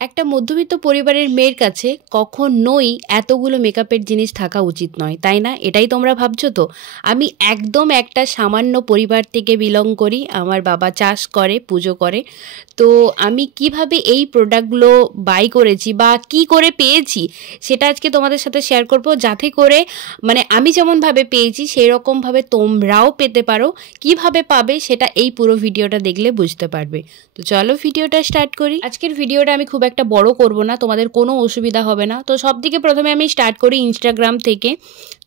একটা মধ্যবিত্ত পরিবারের মেয়ের কাছে কখনোই এতগুলো মেকআপের জিনিস থাকা উচিত নয়, তাই না? এটাই তোমরা ভাবছো তো? আমি একদম একটা সামান্য পরিবার থেকে বিলং করি। আমার বাবা চাষ করে, পুজো করে। তো আমি কিভাবে এই প্রোডাক্টগুলো বাই করেছি বা কি করে পেয়েছি সেটা আজকে তোমাদের সাথে শেয়ার করব, যাতে করে মানে আমি যেমনভাবে পেয়েছি সেই রকমভাবে তোমরাও পেতে পারো। কিভাবে পাবে সেটা এই পুরো ভিডিওটা দেখলে বুঝতে পারবে। তো চলো ভিডিওটা স্টার্ট করি। আজকের ভিডিওটা আমি খুব একটা বড় করব না, তোমাদের কোনো অসুবিধা হবে না। তো সব থেকে প্রথমে আমি স্টার্ট করি ইনস্টাগ্রাম থেকে।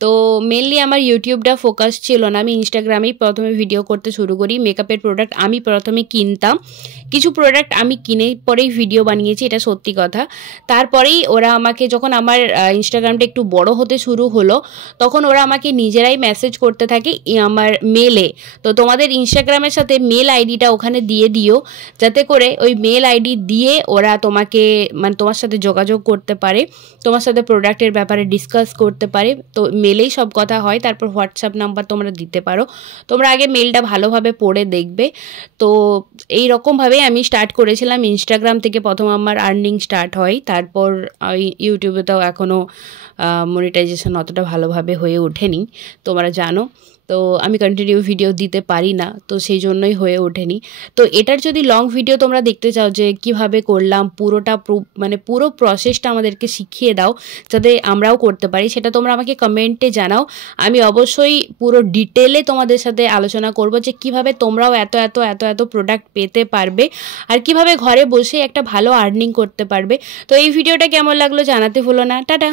তো মেনলি আমার ইউটিউবটা ফোকাস ছিল না, আমি ইনস্টাগ্রামেই প্রথমে ভিডিও করতে শুরু করি। মেকআপের প্রোডাক্ট আমি প্রথমে কিনতাম, কিছু প্রোডাক্ট আমি কিনে পরেই ভিডিও বানিয়েছি, এটা সত্যি কথা। তারপরেই ওরা আমাকে, যখন আমার ইনস্টাগ্রামটা একটু বড় হতে শুরু হলো, তখন ওরা আমাকে নিজেরাই মেসেজ করতে থাকে আমার মেলে। তো তোমাদের ইনস্টাগ্রামের সাথে মেল আইডিটা ওখানে দিয়ে দিও, যাতে করে ওই মেল আইডি দিয়ে ওরা তোমাকে মানে তোমার সাথে যোগাযোগ করতে পারে, তোমার সাথে প্রোডাক্টের ব্যাপারে ডিসকাস করতে পারে। তো মেলেই সব কথা হয়। তারপর হোয়াটসঅ্যাপ নাম্বার তোমরা দিতে পারো। তোমরা আগে মেলটা ভালোভাবে পড়ে দেখবে। তো এই রকমভাবেই আমি স্টার্ট করেছিলাম। ইনস্টাগ্রাম থেকে প্রথম আমার আর্নিং স্টার্ট হয়। তারপর ইউটিউবে তো এখনও মনিটাইজেশন অতটা ভালোভাবে হয়ে ওঠেনি, তোমরা জানো। তো আমি কন্টিনিউ ভিডিও দিতে পারি না, তো সেই জন্যই হয়ে ওঠেনি। তো এটার যদি লং ভিডিও তোমরা দেখতে চাও যে কিভাবে করলাম, পুরোটা মানে পুরো প্রসেসটা আমাদেরকে শিখিয়ে দাও যাতে আমরাও করতে পারি, সেটা তোমরা আমাকে কমেন্টে জানাও। আমি অবশ্যই পুরো ডিটেলে তোমাদের সাথে আলোচনা করব যে কিভাবে তোমরাও এত এত এত এত প্রোডাক্ট পেতে পারবে আর কিভাবে ঘরে বসে একটা ভালো আর্নিং করতে পারবে। তো এই ভিডিওটা কেমন লাগলো জানাতে ভুলো না। টাটা।